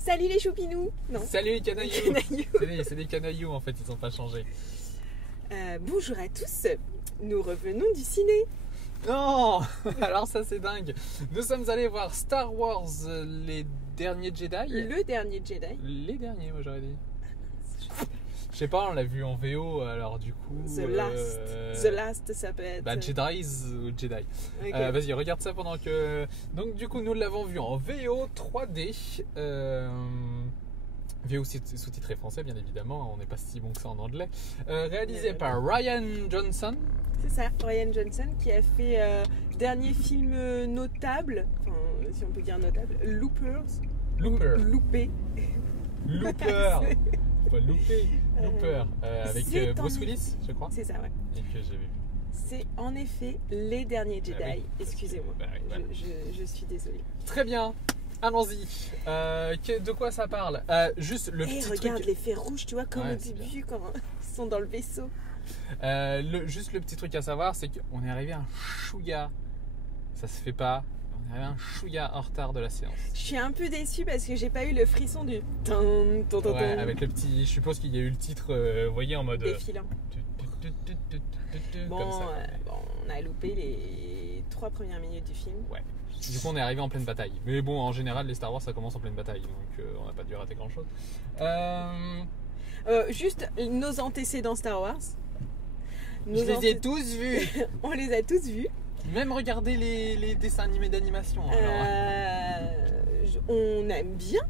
Salut les choupinous. Non. Salut les canailloux. C'est des canailloux en fait, ils n'ont pas changé. Bonjour à tous, nous revenons du ciné. Non. Alors ça c'est dingue. Nous sommes allés voir Star Wars les derniers Jedi. Le dernier Jedi. Les derniers, moi j'aurais dit. Je sais pas, on l'a vu en VO, alors du coup... The Last, ça peut être... Jedis ou Jedi. Okay. Vas-y, regarde ça pendant que... Donc du coup, nous l'avons vu en VO 3D. VO sous-titré français, bien évidemment. On n'est pas si bon que ça en anglais. Réalisé par Rian Johnson. C'est ça, Rian Johnson, qui a fait dernier film notable, enfin, si on peut dire notable, Loopers. Loupé. Looper. Pas loupé. Looper. Avec Bruce Willis, je crois. C'est ça, ouais. Et que j'avais vu. C'est en effet les derniers Jedi. Oui. Excusez-moi. Bah, oui, voilà. Je suis désolée. Très bien. Allons-y. De quoi ça parle? Juste le petit regarde truc. Les fers rouges, tu vois, comme Ouais, au c'est début, quand ils sont dans le vaisseau. Juste le petit truc à savoir, c'est qu'on est arrivé à un chouïa. Ça se fait pas. On est arrivé à un chouïa en retard de la séance. Je suis un peu déçue parce que j'ai pas eu le frisson du Ouais, avec le petit. Je suppose qu'il y a eu le titre, vous voyez, en mode. défilant. Bon, comme ça. On a loupé les 3 premières minutes du film. Ouais. Du coup, on est arrivé en pleine bataille. Mais bon, en général, les Star Wars, ça commence en pleine bataille. Donc, on n'a pas dû rater grand-chose. Juste nos antécédents Star Wars. Je les ai tous vus. On les a tous vus. Même regarder les dessins animés d'animation. On aime bien.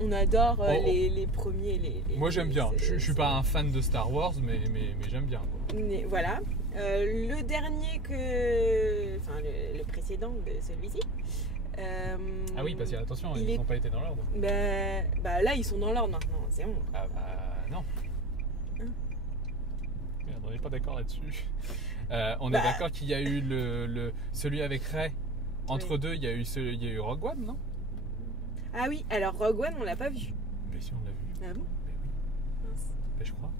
On adore les premiers. Moi, j'aime bien. Je suis pas un fan de Star Wars, mais j'aime bien. Quoi. Mais voilà. Le dernier enfin le précédent de celui-ci. Ah oui, parce que attention, ils n'ont pas été dans l'ordre. Bah là, ils sont dans l'ordre maintenant, c'est bon. Ah bah non. Merde, on n'est pas d'accord là-dessus. On est d'accord qu'il y a eu celui avec Rey. Entre deux, il y a eu Rogue One, non? Ah oui, alors Rogue One, on l'a pas vu. Mais si, on l'a vu. Ah bon? Mais oui. Mince. Mais je crois.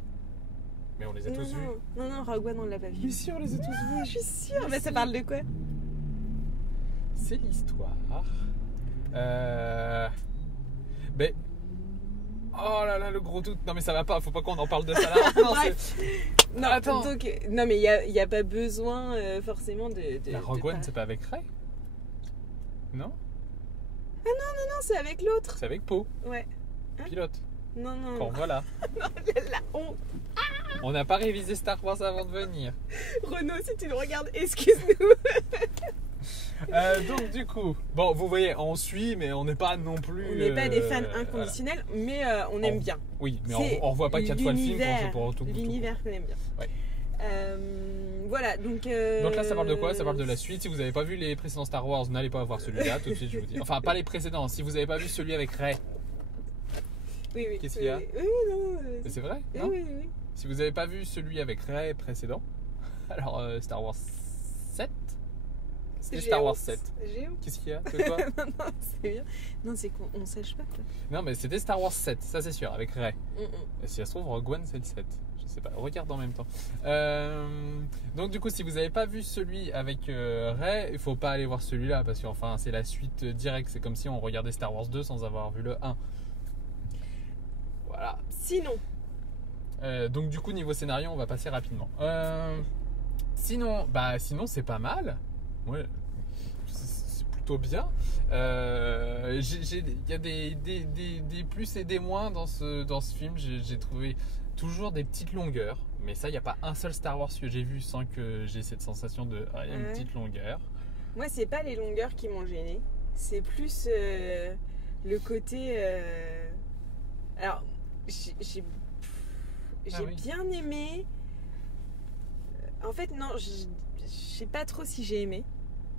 Mais on les a tous vus. Non, Rogue One, on l'a pas vu. Mais si, on les a tous vus. Je suis sûre. Mais ça parle de quoi? C'est l'histoire. Mais. Oh là là, le gros doute. Non, mais ça va pas. Faut pas qu'on en parle de ça là. Non, non, attends. Donc, non, mais il n'y a pas besoin forcément de. La Rogue One, c'est pas avec Rey? Non? Ah non, c'est avec l'autre. C'est avec Poe. Ouais. Pilote. Non. Bon, voilà. Non, la honte. On n'a pas révisé Star Wars avant de venir. Renaud, si tu le regardes, excuse-nous. Donc du coup, bon, vous voyez, on suit, mais on n'est pas non plus. On n'est pas des fans inconditionnels, voilà. Mais on aime bien. Oui, mais on revoit pas 4 fois le film pour tout. L'univers qu'on aime bien. Ouais. Voilà, donc là, ça parle de quoi? Ça parle de la suite. Si vous n'avez pas vu les précédents Star Wars, n'allez pas voir celui-là, tout de suite, je vous dis. Enfin, pas les précédents. Si vous n'avez pas vu celui avec Rey. Oui. Qu'est-ce qu'il y a? Oui, non. C'est vrai? Oui. Si vous n'avez pas vu celui avec Rey précédent, alors Star Wars 7. C'était Star Wars 7. Qu'est-ce qu'il y a? De quoi? Non, c'est bien. Non, c'est qu'on ne sache pas quoi. Non, mais c'était Star Wars 7, ça c'est sûr, avec Rey. Et si ça se trouve, Rogue One c'est le 7. Je sais pas, regarde en même temps. Donc du coup, si vous n'avez pas vu celui avec Rey, il faut pas aller voir celui-là parce que enfin c'est la suite directe. C'est comme si on regardait Star Wars 2 sans avoir vu le 1. Voilà. Sinon. Donc du coup, niveau scénario, on va passer rapidement. Sinon c'est pas mal. Ouais, c'est plutôt bien. Il y a des plus et des moins dans ce film. J'ai trouvé toujours des petites longueurs. Mais ça, il n'y a pas un seul Star Wars que j'ai vu sans que j'ai cette sensation de une petite longueur. Moi, c'est pas les longueurs qui m'ont gêné. C'est plus le côté... Alors, j'ai bien aimé... En fait, non, je sais pas trop si j'ai aimé.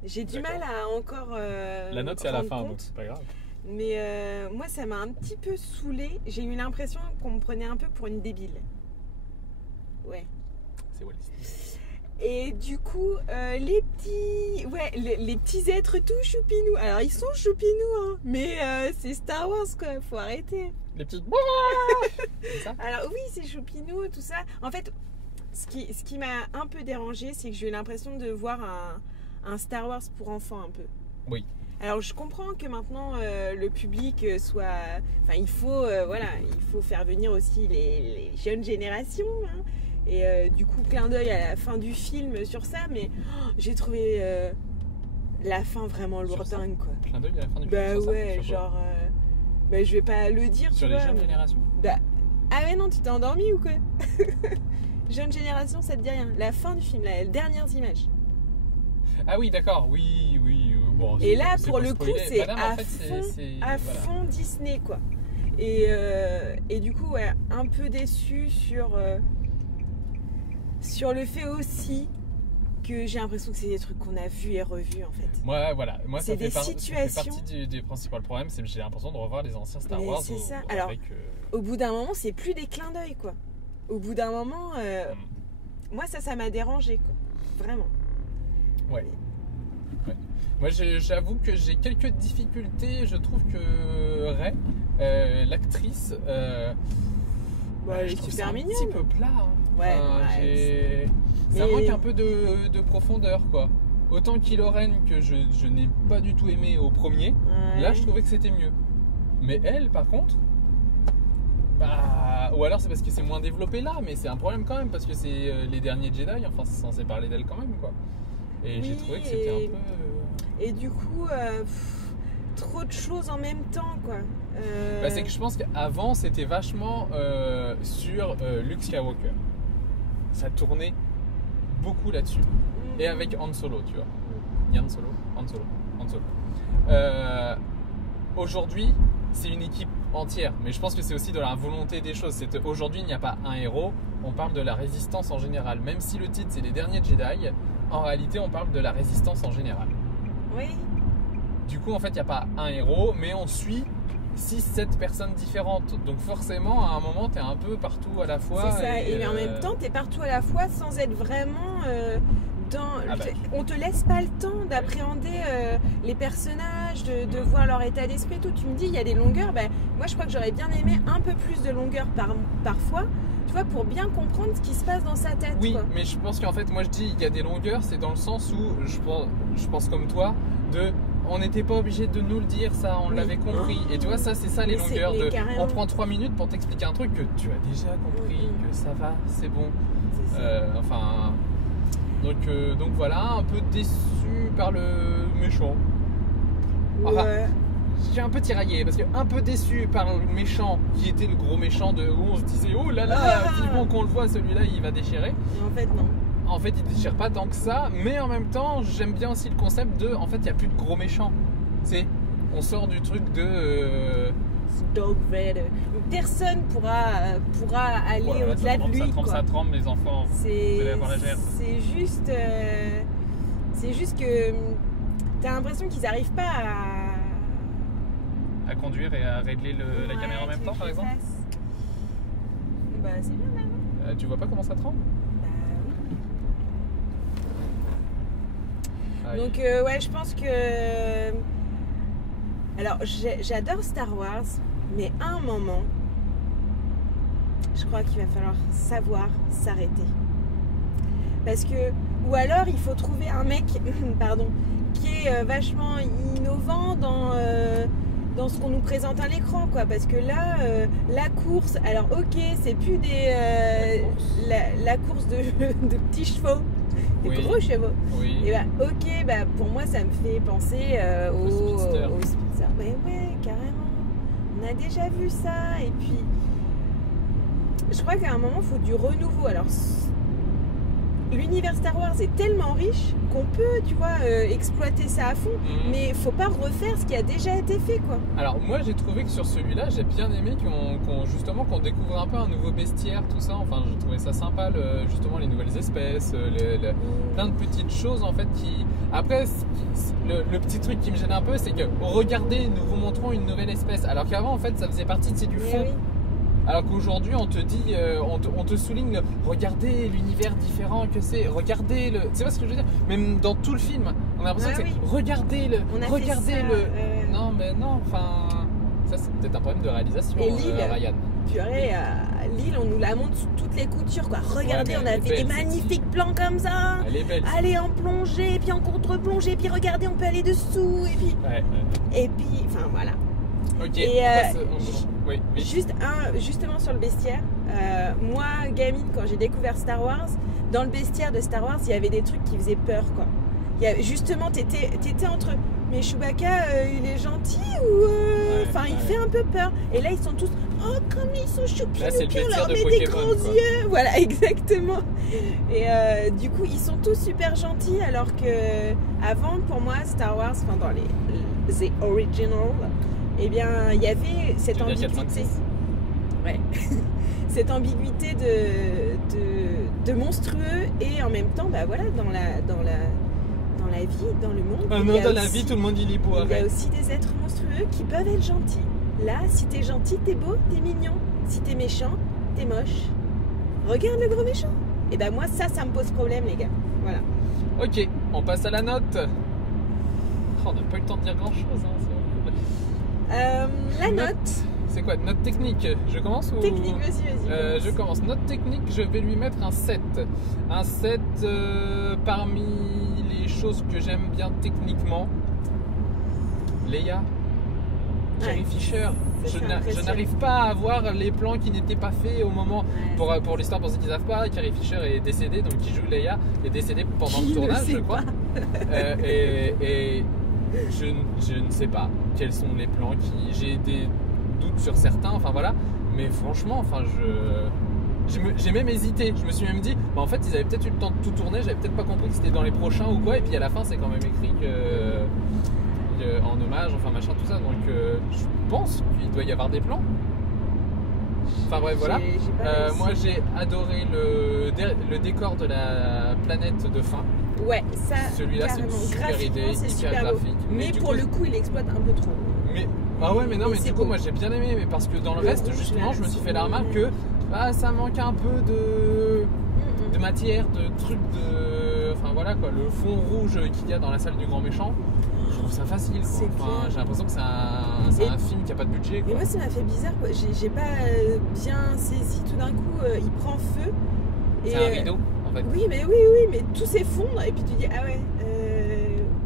J'ai du mal à encore. La note c'est à la fin, donc c'est pas grave. Mais moi, ça m'a un petit peu saoulée. J'ai eu l'impression qu'on me prenait un peu pour une débile. Ouais. C'est Walt Disney. Et du coup, les petits êtres tout choupinous. Alors, ils sont choupinous, hein. Mais c'est Star Wars, quoi. Faut arrêter. Les petits. C'est ça? Alors, oui, c'est choupinous, tout ça. En fait, ce qui m'a un peu dérangé, c'est que j'ai eu l'impression de voir un Star Wars pour enfants un peu. Oui. Alors je comprends que maintenant le public soit... Enfin il faut faire venir aussi les jeunes générations. Hein. Et du coup clin d'œil à la fin du film sur ça. Mais j'ai trouvé la fin vraiment lourdingue quoi. Clin d'œil à la fin du film Bah sur ouais, ça, genre... je vais pas le dire. Sur tu les vois, jeunes mais... générations Ah ouais non, tu t'es endormi ou quoi? Jeune génération, ça te dit rien. La fin du film, les dernières images. Ah oui, d'accord, oui. Bon, et là, pour le coup, c'est à fond Disney, quoi. Et du coup, ouais, un peu déçu sur le fait aussi que j'ai l'impression que c'est des trucs qu'on a vus et revus, en fait. Moi, ça fait situations... partie des principaux problèmes, c'est que j'ai l'impression de revoir les anciens Star Wars. C'est ça. Alors, au bout d'un moment, c'est plus des clins d'œil, quoi. Au bout d'un moment, moi, ça m'a dérangé, quoi. Vraiment. Ouais. Moi, j'avoue que j'ai quelques difficultés. Je trouve que Rey, l'actrice, elle est super mignonne. Un petit peu plat. Hein. Ouais, ça manque un peu de profondeur, quoi. Autant Kylo Ren que je n'ai pas du tout aimé au premier. Ouais. Là, je trouvais que c'était mieux. Mais elle, par contre, ou alors c'est parce que c'est moins développé là, mais c'est un problème quand même parce que c'est les derniers Jedi. Enfin, c'est censé parler d'elle quand même, quoi. Et j'ai trouvé que c'était un peu. Et du coup, trop de choses en même temps, quoi. C'est que je pense qu'avant, c'était vachement sur Luke Skywalker. Ça tournait beaucoup là-dessus. Et avec Han Solo, tu vois. Han Solo. Aujourd'hui, c'est une équipe entière. Mais je pense que c'est aussi de la volonté des choses. Aujourd'hui, il n'y a pas un héros. On parle de la résistance en général. Même si le titre, c'est les derniers Jedi, en réalité, on parle de la résistance en général. Oui. Du coup, en fait, il n'y a pas un héros, mais on suit 6-7 personnes différentes. Donc forcément, à un moment, tu es un peu partout à la fois. C'est ça, et en même temps, tu es partout à la fois sans être vraiment on te laisse pas le temps d'appréhender les personnages, de voir leur état d'esprit, tout. Tu me dis, il y a des longueurs. Moi, je crois que j'aurais bien aimé un peu plus de longueur parfois. Tu vois, pour bien comprendre ce qui se passe dans sa tête. Oui, quoi. Mais je pense qu'en fait, moi je dis il y a des longueurs, c'est dans le sens où je pense comme toi, on n'était pas obligé de nous le dire, ça, on l'avait compris. Et tu vois, ça, c'est ça les longueurs. On prend 3 minutes pour t'expliquer un truc que tu as déjà compris, que ça va, c'est bon. Donc voilà, un peu déçu par le méchant. Enfin, je suis un peu tiraillé parce que un peu déçu par le méchant qui était le gros méchant où on se disait oh là là, vivement qu'on le voit, celui-là il va déchirer. Et en fait non. En fait il déchire pas tant que ça, mais en même temps j'aime bien aussi le concept en fait il n'y a plus de gros méchants. On sort du truc de Darth Vader. Personne pourra aller au-delà de lui. Ça tremble les enfants. C'est juste que t'as l'impression qu'ils n'arrivent pas à conduire et à régler la caméra en même temps, par exemple. C'est bien là. Tu vois pas comment ça tremble? Oui. Donc je pense que alors j'adore Star Wars, mais à un moment je crois qu'il va falloir savoir s'arrêter, parce que ou alors il faut trouver un mec qui est vachement innovant dans ce qu'on nous présente à l'écran, quoi, parce que là la course, alors ok, c'est plus la course de petits chevaux, des gros chevaux, et pour moi ça me fait penser au speedster. Ouais, carrément, on a déjà vu ça. Et puis je crois qu'à un moment il faut du renouveau. Alors l'univers Star Wars est tellement riche qu'on peut, tu vois, exploiter ça à fond, mais il faut pas refaire ce qui a déjà été fait, quoi. Alors moi j'ai trouvé que sur celui-là, j'ai bien aimé qu'on découvre un peu un nouveau bestiaire, tout ça. Enfin, j'ai trouvé ça sympa, justement les nouvelles espèces, plein de petites choses en fait qui. Après, le petit truc qui me gêne un peu, c'est que regardez, nous vous montrons une nouvelle espèce, alors qu'avant en fait ça faisait partie du fond. Oui. Alors qu'aujourd'hui on te dit, on te souligne, regardez l'univers différent que c'est, regardez le. C'est pas ce que je veux dire. Même dans tout le film, on a l'impression que c'est regardez le. Non mais non, enfin. Ça c'est peut-être un problème de réalisation, et Lille, Ryan. purée, l'île, on nous la montre sous toutes les coutures, quoi. Regardez, on a fait des magnifiques plans comme ça. Elle est belle. Allez en plongée, puis en contre-plongée, puis regardez, on peut aller dessous, et puis... Et puis, enfin, voilà. Ok, et oui. Justement sur le bestiaire, moi, gamine, quand j'ai découvert Star Wars, dans le bestiaire de Star Wars, il y avait des trucs qui faisaient peur, quoi. Justement, t'étais entre... Mais Chewbacca, il est gentil ou... Enfin, il fait un peu peur. Et là, ils sont tous... Oh, comme ils sont choupinous, on leur met des grands yeux. Voilà, exactement. Et du coup, ils sont tous super gentils, alors que avant, pour moi, Star Wars, enfin, dans les original, eh bien, il y avait cette ambiguïté. Ouais. Cette ambiguïté de monstrueux et en même temps, bah voilà, dans la vie, dans le monde. Dans la vie, tout le monde il est beau. Il y a aussi des êtres monstrueux qui peuvent être gentils. Là, si t'es gentil, t'es beau, t'es mignon. Si t'es méchant, t'es moche. Regarde le gros méchant. Et ben moi, ça me pose problème, les gars. Voilà. Ok, on passe à la note. Oh, on n'a pas eu le temps de dire grand chose. La note. C'est quoi? Note technique? Je commence ou... Technique, vas-y. Je commence. Note technique, je vais lui mettre un 7. Un 7 parmi les choses que j'aime bien techniquement. Leia, Carrie Fisher. Je n'arrive pas à voir les plans qui n'étaient pas faits au moment. Pour l'histoire, pour ceux qui ne savent pas, Carrie Fisher est décédée, donc qui joue Leia, est décédée pendant le tournage, je crois. Et je ne sais pas quels sont les plans qui. J'ai des doutes sur certains, enfin voilà. Mais franchement, enfin j'ai même hésité. Je me suis même dit, bah en fait, ils avaient peut-être eu le temps de tout tourner. J'avais peut-être pas compris que c'était dans les prochains ou quoi. Et puis à la fin, c'est quand même écrit en hommage, enfin machin, tout ça. Donc je pense qu'il doit y avoir des plans. Enfin bref, voilà. Moi, j'ai adoré le décor de la planète de fin. Ouais, ça. Celui-là, c'est une super idée, hyper graphique. Mais pour le coup, il exploite un peu trop. Ah ouais, mais non, mais du coup, moi j'ai bien aimé, mais parce que dans le reste, justement, je me suis fait la remarque que ça manque un peu de matière, de trucs, enfin voilà quoi, le fond rouge qu'il y a dans la salle du grand méchant, je trouve ça facile. Enfin, j'ai l'impression que c'est un film qui a pas de budget. Mais moi, ça m'a fait bizarre, quoi. J'ai pas bien saisi tout d'un coup, il prend feu. C'est un rideau en fait. Oui, mais tout s'effondre et puis tu dis, ah ouais.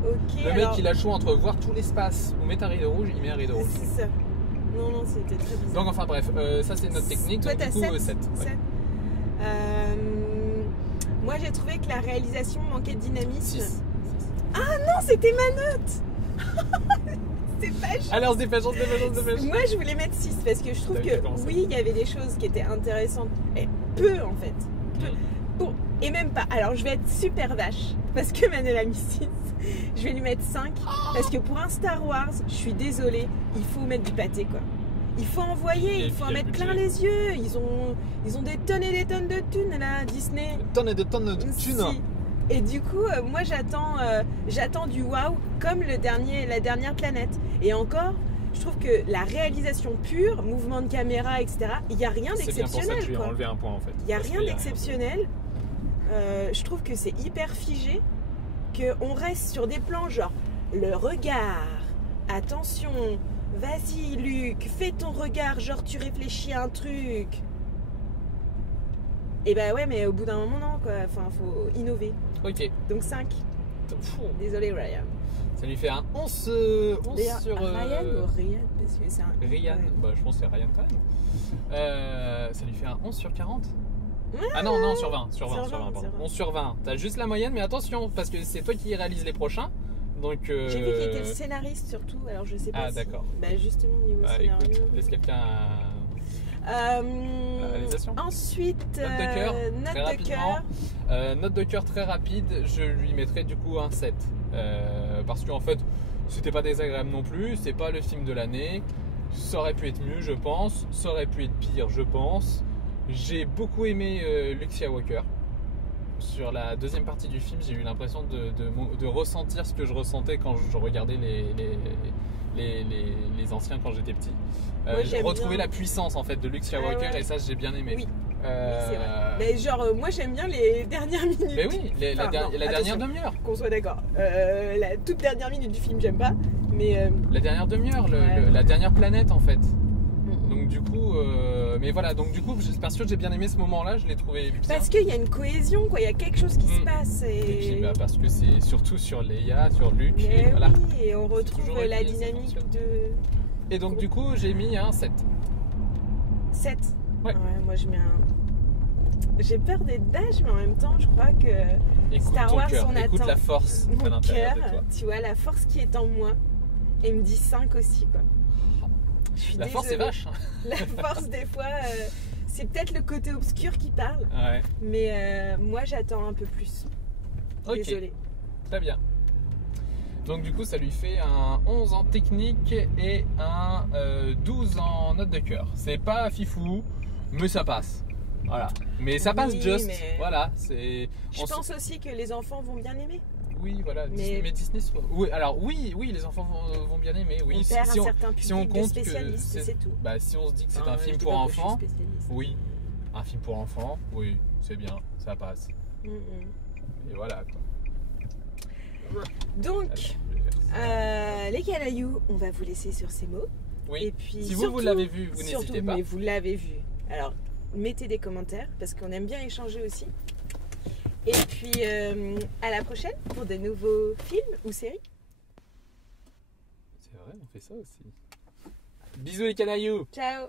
Okay, le mec il a le choix entre voir tout l'espace ou mettre un rideau rouge, il met un rideau rouge. C'est ça. Non, c'était très bizarre. Donc enfin bref, ça c'est notre technique. Toi donc, t'as du coup, 7. 7. Ouais. Moi j'ai trouvé que la réalisation manquait de dynamisme. 6. Ah non, c'était ma note. C'est pas juste. Alors on se dépêche. Moi je voulais mettre 6 parce que je trouve que oui, il y avait des choses qui étaient intéressantes. Et peu en fait. Peu. Bon, et même pas. Alors je vais être super vache parce que Manuel a mis 6. Je vais lui mettre 5 parce que pour un Star Wars, je suis désolée, il faut mettre du pâté quoi. Il faut envoyer, il faut en mettre plein les yeux. Ils ont des tonnes et des tonnes de thunes là, Disney. Des tonnes et des tonnes de thunes. Si. Et du coup, moi j'attends du waouh comme la dernière planète. Et encore, je trouve que la réalisation pure, mouvement de caméra, etc. Il n'y a rien d'exceptionnel. C'est bien pour ça que je lui ai enlevé un point en fait. Il n'y a rien d'exceptionnel. Je trouve que c'est hyper figé. Qu'on reste sur des plans genre le regard, attention, vas-y Luc, fais ton regard, genre tu réfléchis à un truc. Et bah ouais, mais au bout d'un moment, non quoi, enfin faut innover. Ok. Donc 5. Désolé Ryan. Ça lui fait un 11 sur. Ryan ou Ryan parce que c'est un. Ryan, bah je pense que c'est Ryan quand même. Ça lui fait un 11 sur 40. Ah non, sur 20, pardon. 11 sur 20. T'as juste la moyenne, mais attention, parce que c'est toi qui réalises les prochains. Donc, j'ai vu qu'il était le scénariste surtout, alors je sais pas. Ah d'accord. Bah justement, niveau scénario. Écoute, laisse quelqu'un réalisation. Ensuite, note de cœur. Note de cœur très rapide, je lui mettrai du coup un 7. Parce qu'en fait, c'était pas désagréable non plus, c'est pas le film de l'année. Ça aurait pu être mieux, je pense. Ça aurait pu être pire, je pense. J'ai beaucoup aimé Luke Skywalker. Sur la deuxième partie du film, j'ai eu l'impression de ressentir ce que je ressentais quand je regardais les anciens quand j'étais petit. J'ai retrouvé la puissance en fait de Luke Skywalker et ça j'ai bien aimé. Oui, c'est vrai. Mais genre moi j'aime bien les dernières minutes. Mais oui, la dernière demi-heure. Qu'on soit d'accord. La toute dernière minute du film j'aime pas. Mais la dernière demi-heure, la dernière planète en fait. Donc du coup, mais voilà, donc du coup, parce que j'ai bien aimé ce moment-là, je l'ai trouvé bien. Parce qu'il y a une cohésion, quoi. Il y a quelque chose qui se passe. Et puis parce que c'est surtout sur Leia, sur Luke. Et voilà. Oui, et on retrouve la dynamique de... Et donc du coup, j'ai mis un 7. 7 Ouais. Moi je mets un... J'ai peur d'être d'âge, mais en même temps, je crois que écoute Star Wars, on attend. Écoute la force à mon l'intérieur cœur, de toi. tu vois, la force qui est en moi. Et il me dit 5 aussi, quoi. Je suis la force est vache. La force, des fois, c'est peut-être le côté obscur qui parle. Ouais. Mais moi, j'attends un peu plus. Ok. Désolée. Très bien. Donc du coup, ça lui fait un 11 en technique et un 12 en note de cœur. C'est pas fifou, mais ça passe. Voilà. Mais ça passe juste. Mais... Voilà. C'est. Je pense aussi que les enfants vont bien aimer. Oui, voilà. Mais Disney. Oui, alors oui, les enfants vont bien aimer. Oui. On perd un certain public de spécialistes, c'est tout. Bah, si on se dit que c'est un film pour enfants, oui. Un film pour enfants, oui, c'est bien, ça passe. Et voilà quoi. Donc, les canailloux, on va vous laisser sur ces mots. Oui. Et puis, si vous l'avez vu, vous n'hésitez pas. Mais vous l'avez vu. Alors, mettez des commentaires parce qu'on aime bien échanger aussi. Et puis, à la prochaine pour de nouveaux films ou séries. C'est vrai, on fait ça aussi. Bisous les canailloux. Ciao.